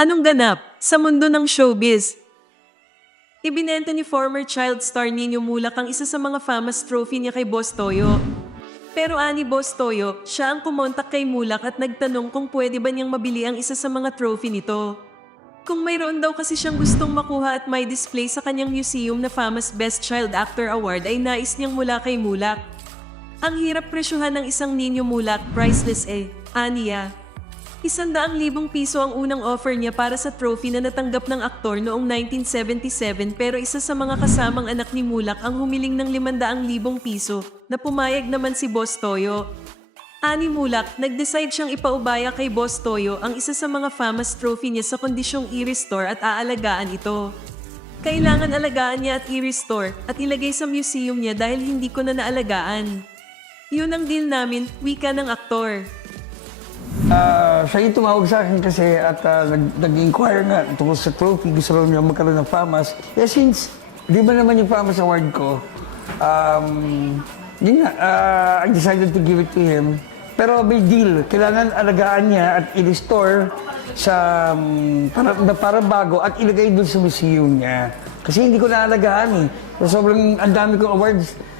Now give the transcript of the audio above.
Anong ganap sa mundo ng showbiz? Ibinenta ni former child star Nino Mulak ang isa sa mga famous trophy niya kay Boss Toyo. Pero ani Boss Toyo, siya ang kumontak kay Mulak at nagtanong kung pwede ba niyang mabili ang isa sa mga trophy nito. Kung mayroon daw kasi siyang gustong makuha at may display sa kanyang museum na famous Best Child Actor Award ay nais niyang mula kay Mulak. Ang hirap presyuhan ng isang ninyo mulak, priceless eh. Aniya. Isandaang libong piso ang unang offer niya para sa trophy na natanggap ng aktor noong 1977 pero isa sa mga kasamang anak ni Mulak ang humiling ng limandaang libong piso na pumayag naman si Boss Toyo. Ani Mulak, nag-decide siyang ipaubaya kay Boss Toyo ang isa sa mga famous trophy niya sa kondisyong i-restore at aalagaan ito. Kailangan alagaan niya at i-restore at ilagay sa museum niya dahil hindi ko na naalagaan. Yun ang deal namin, wika ng aktor. Ah, siya yung tumawag sa akin kasi at ah, nag- nag-inquire nga tungkol sa trophy. Gusto raw niya magkaroon ng FAMAS. Eh since, di ba naman yung FAMAS award ko, um, yun nga, ah, I decided to give it to him. Pero may deal. Kailangan alagaan niya at i-restore sa um, para, na para bago at ilagay dun sa museum niya. Kasi hindi ko naalagaan eh. So, sobrang ang dami kong awards.